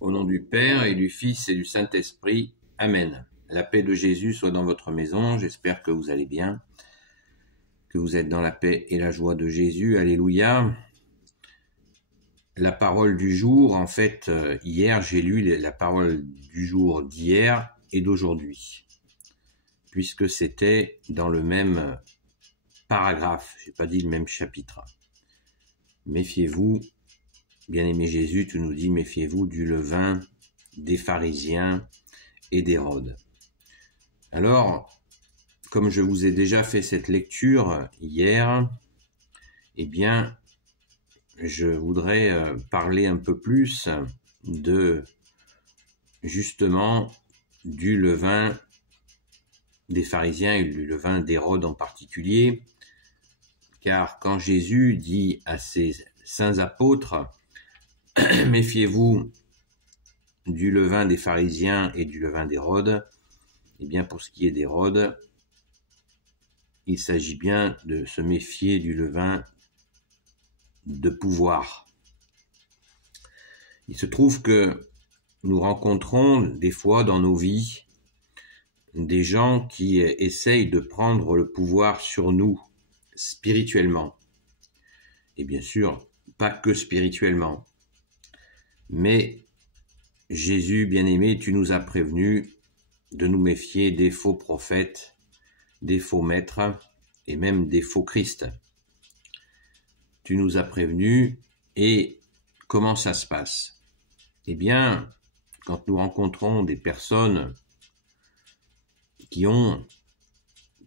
Au nom du Père et du Fils et du Saint-Esprit. Amen. La paix de Jésus soit dans votre maison. J'espère que vous allez bien, que vous êtes dans la paix et la joie de Jésus. Alléluia. La parole du jour, en fait, hier, j'ai lu la parole du jour d'hier et d'aujourd'hui, puisque c'était dans le même paragraphe, je n'ai pas dit le même chapitre. Méfiez-vous, bien-aimé Jésus, tu nous dis, méfiez-vous du levain des pharisiens et d'Hérode. Alors, comme je vous ai déjà fait cette lecture hier, eh bien, je voudrais parler un peu plus de, justement, du levain des pharisiens et du levain d'Hérode en particulier, car quand Jésus dit à ses saints apôtres, méfiez-vous du levain des pharisiens et du levain d'Hérode, eh bien, pour ce qui est d'Hérode, il s'agit bien de se méfier du levain de pouvoir. Il se trouve que nous rencontrons des fois dans nos vies des gens qui essayent de prendre le pouvoir sur nous spirituellement. Et bien sûr, pas que spirituellement. Mais Jésus, bien-aimé, tu nous as prévenus de nous méfier des faux prophètes, des faux maîtres et même des faux Christ. Tu nous as prévenus et comment ça se passe? Eh bien, quand nous rencontrons des personnes qui ont,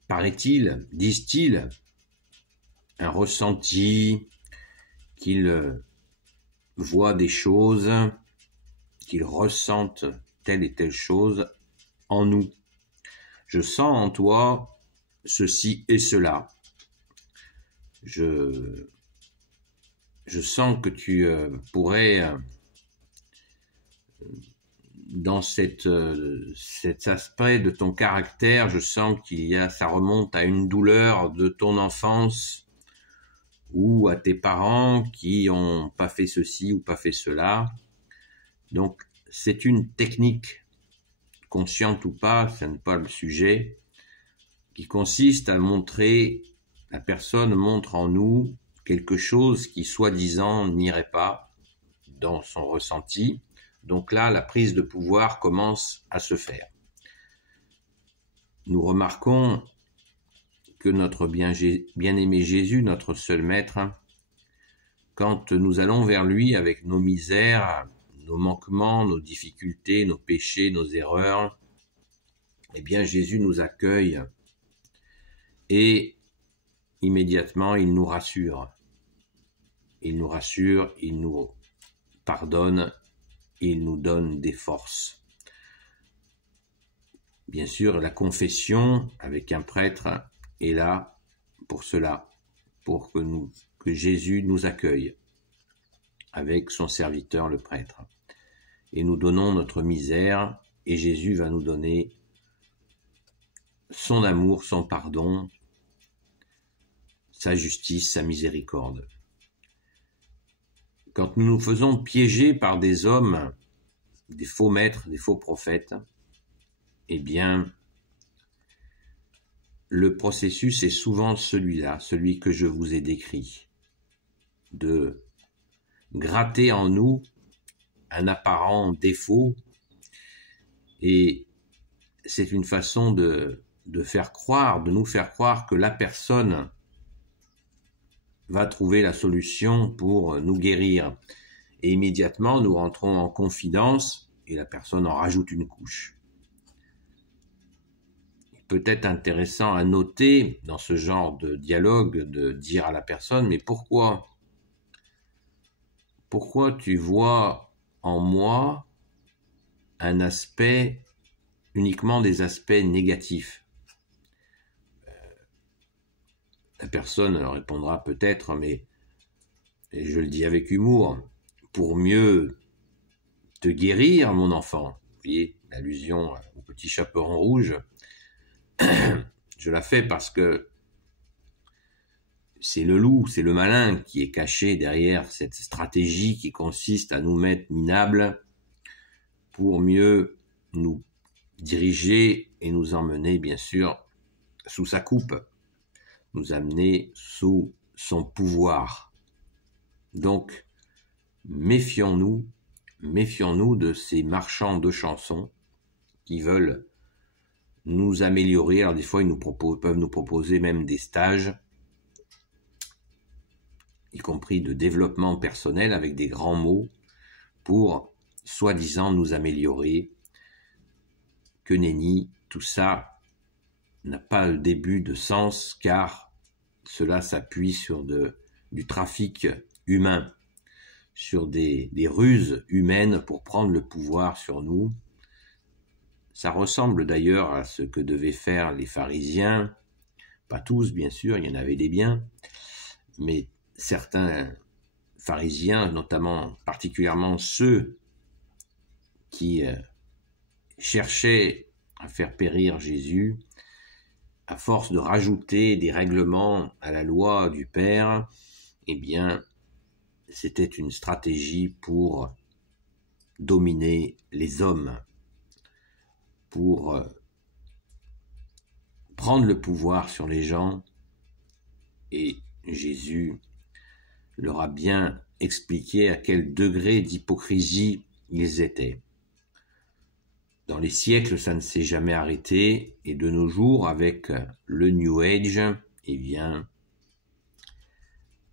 paraît-il, disent-ils, un ressenti, qu'ils voient des choses, qu'ils ressentent telle et telle chose en nous. Je sens en toi ceci et cela. Je sens que tu pourrais, dans cet aspect de ton caractère, je sens ça remonte à une douleur de ton enfance ou à tes parents qui n'ont pas fait ceci ou pas fait cela. Donc, c'est une technique, consciente ou pas, ce n'est pas le sujet, qui consiste à montrer, la personne montre en nous quelque chose qui soi-disant n'irait pas dans son ressenti. Donc là, la prise de pouvoir commence à se faire. Nous remarquons que notre bien-aimé Jésus, notre seul maître, quand nous allons vers lui avec nos misères, nos manquements, nos difficultés, nos péchés, nos erreurs, eh bien Jésus nous accueille et immédiatement il nous rassure. Il nous rassure, il nous pardonne, il nous donne des forces. Bien sûr, la confession avec un prêtre est là pour cela, pour que Jésus nous accueille avec son serviteur le prêtre. Et nous donnons notre misère et Jésus va nous donner son amour, son pardon, sa justice, sa miséricorde. Quand nous nous faisons piéger par des hommes, des faux maîtres, des faux prophètes, eh bien, le processus est souvent celui-là, celui que je vous ai décrit, de gratter en nous un apparent défaut, et c'est une façon de nous faire croire que la personne va trouver la solution pour nous guérir. Et immédiatement, nous rentrons en confidence et la personne en rajoute une couche. Il peut être intéressant à noter dans ce genre de dialogue de dire à la personne, mais pourquoi tu vois en moi un aspect, uniquement des aspects négatifs? La personne répondra peut-être, mais, et je le dis avec humour, pour mieux te guérir, mon enfant. Vous voyez, l'allusion au petit chaperon rouge, je la fais parce que c'est le loup, c'est le malin qui est caché derrière cette stratégie qui consiste à nous mettre minables, pour mieux nous diriger et nous emmener, bien sûr, sous sa coupe, nous amener sous son pouvoir. Donc, méfions-nous de ces marchands de chansons qui veulent nous améliorer. Alors des fois, ils peuvent nous proposer même des stages, y compris de développement personnel avec des grands mots, pour soi-disant nous améliorer. Que nenni, tout ça n'a pas le début de sens, car cela s'appuie sur du trafic humain, sur des ruses humaines pour prendre le pouvoir sur nous. Ça ressemble d'ailleurs à ce que devaient faire les pharisiens, pas tous bien sûr, il y en avait des biens, mais certains pharisiens, notamment particulièrement ceux qui cherchaient à faire périr Jésus, à force de rajouter des règlements à la loi du Père, eh bien, c'était une stratégie pour dominer les hommes, pour prendre le pouvoir sur les gens. Et Jésus leur a bien expliqué à quel degré d'hypocrisie ils étaient. Dans les siècles, ça ne s'est jamais arrêté, et de nos jours, avec le New Age, eh bien,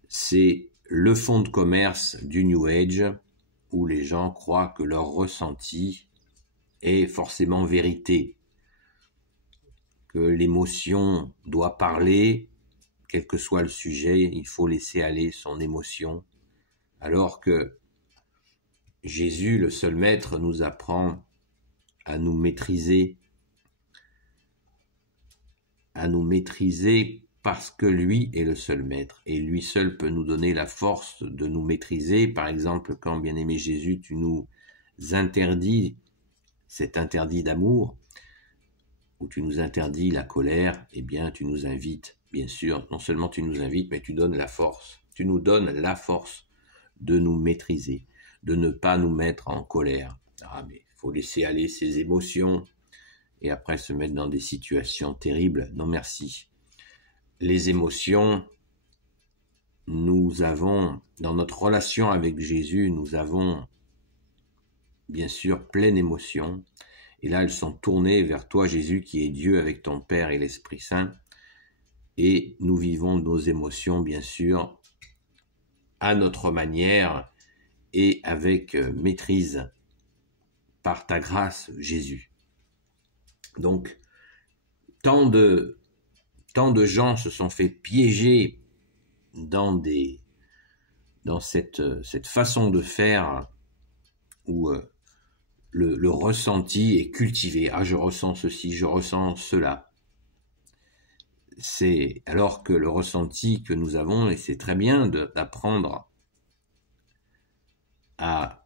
c'est le fonds de commerce du New Age, où les gens croient que leur ressenti est forcément vérité, que l'émotion doit parler, quel que soit le sujet, il faut laisser aller son émotion, alors que Jésus, le seul maître, nous apprend à nous maîtriser parce que lui est le seul maître, et lui seul peut nous donner la force de nous maîtriser. Par exemple, quand, bien-aimé Jésus, tu nous interdis cet interdit d'amour, ou tu nous interdis la colère, eh bien tu nous invites, bien sûr, non seulement tu nous invites, mais tu nous donnes la force de nous maîtriser, de ne pas nous mettre en colère. Mais il faut laisser aller ses émotions et après se mettre dans des situations terribles. Non merci. Les émotions, nous avons, dans notre relation avec Jésus, nous avons bien sûr pleine émotion. Et là, elles sont tournées vers toi, Jésus, qui est Dieu avec ton Père et l'Esprit Saint. Et nous vivons nos émotions, bien sûr, à notre manière et avec maîtrise, par ta grâce, Jésus. Donc, tant de gens se sont fait piéger dans cette façon de faire où le ressenti est cultivé. Je ressens ceci, je ressens cela. C'est alors que le ressenti que nous avons, et c'est très bien d'apprendre à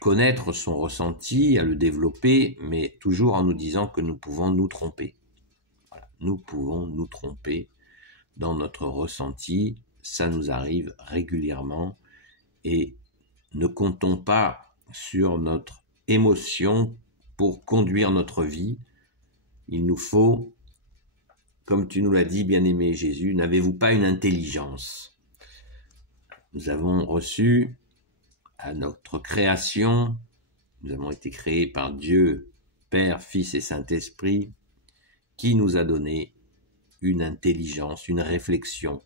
connaître son ressenti, à le développer, mais toujours en nous disant que nous pouvons nous tromper. Voilà. Nous pouvons nous tromper dans notre ressenti, ça nous arrive régulièrement, et ne comptons pas sur notre émotion pour conduire notre vie. Il nous faut, comme tu nous l'as dit, bien-aimé Jésus, n'avez-vous pas une intelligence? Nous avons reçu à notre création, nous avons été créés par Dieu, Père, Fils et Saint-Esprit, qui nous a donné une intelligence, une réflexion.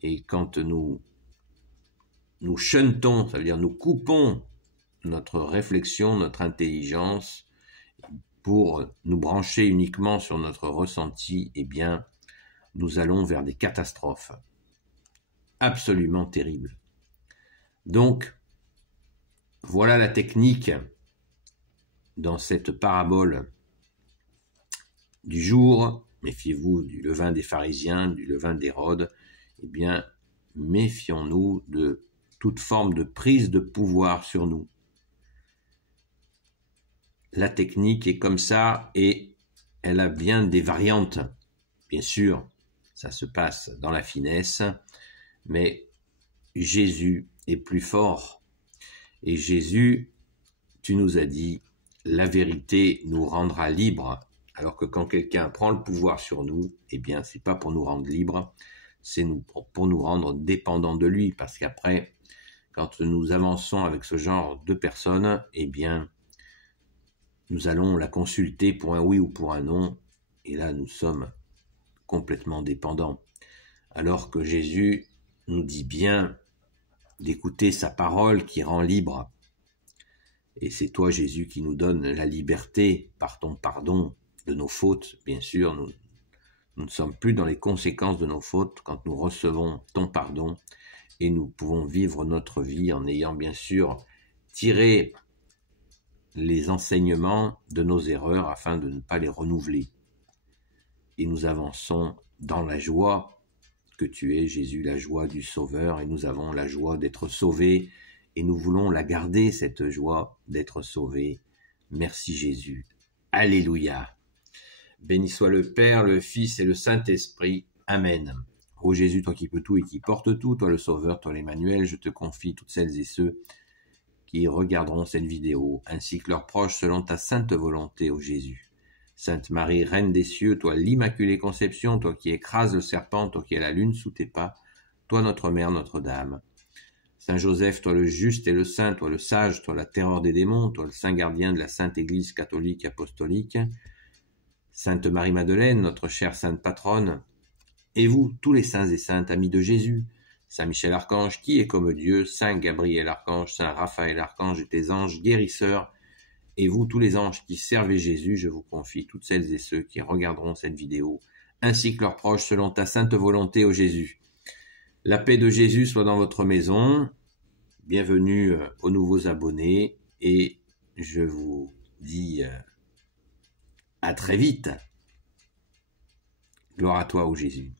Et quand nous shuntons, ça veut dire nous coupons notre réflexion, notre intelligence, pour nous brancher uniquement sur notre ressenti, eh bien, nous allons vers des catastrophes absolument terribles. Donc, voilà la technique dans cette parabole du jour. Méfiez-vous du levain des pharisiens, du levain d'Hérode. Eh bien, méfions-nous de toute forme de prise de pouvoir sur nous. La technique est comme ça et elle a bien des variantes. Bien sûr, ça se passe dans la finesse, mais Jésus est plus fort. Et Jésus tu nous as dit, la vérité nous rendra libres. Alors que quand quelqu'un prend le pouvoir sur nous, eh bien, c'est pas pour nous rendre libres, c'est pour nous rendre dépendants de lui. Parce qu'après, quand nous avançons avec ce genre de personnes, eh bien, nous allons la consulter pour un oui ou pour un non. Et là, nous sommes complètement dépendants. Alors que Jésus nous dit bien d'écouter sa parole qui rend libre. Et c'est toi, Jésus, qui nous donne la liberté par ton pardon de nos fautes. Bien sûr, nous ne sommes plus dans les conséquences de nos fautes quand nous recevons ton pardon et nous pouvons vivre notre vie en ayant bien sûr tiré les enseignements de nos erreurs afin de ne pas les renouveler. Et nous avançons dans la joie que tu es, Jésus, la joie du Sauveur, et nous avons la joie d'être sauvés, et nous voulons la garder, cette joie d'être sauvés. Merci Jésus. Alléluia. Béni soit le Père, le Fils et le Saint-Esprit. Amen. Ô Jésus, toi qui peux tout et qui portes tout, toi le Sauveur, toi l'Emmanuel, je te confie toutes celles et ceux qui regarderont cette vidéo, ainsi que leurs proches, selon ta sainte volonté, ô Jésus. Sainte Marie, Reine des cieux, toi l'Immaculée Conception, toi qui écrases le serpent, toi qui as la lune sous tes pas, toi notre Mère, Notre-Dame. Saint Joseph, toi le juste et le saint, toi le sage, toi la terreur des démons, toi le saint gardien de la Sainte Église catholique apostolique. Sainte Marie-Madeleine, notre chère sainte patronne. Et vous, tous les saints et saintes, amis de Jésus, Saint Michel Archange, qui est comme Dieu, Saint Gabriel Archange, Saint Raphaël Archange et tes anges guérisseurs, et vous, tous les anges qui servez Jésus, je vous confie toutes celles et ceux qui regarderont cette vidéo, ainsi que leurs proches, selon ta sainte volonté, ô Jésus. La paix de Jésus soit dans votre maison. Bienvenue aux nouveaux abonnés, et je vous dis à très vite. Gloire à toi, ô Jésus.